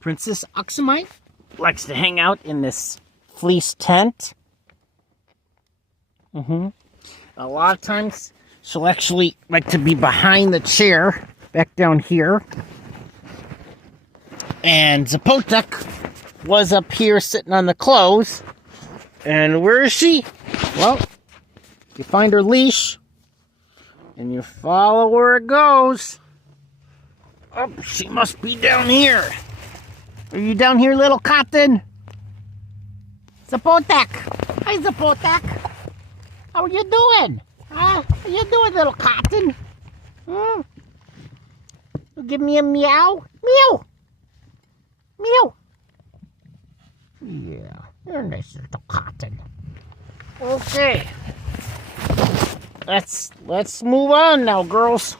Princess Oxamite likes to hang out in this fleece tent. A lot of times she'll actually like to be behind the chair, back down here. And Zapotek was up here sitting on the clothes. And where is she? Well, you find her leash and you follow where it goes. Oh, she must be down here. Are you down here, little cotton? Zapotek! Hi, Zapotek! How are you doing? Huh? How you doing, little cotton? You give me a meow? Meow! Meow! Yeah, you're a nice little cotton. Okay. Let's move on now, girls.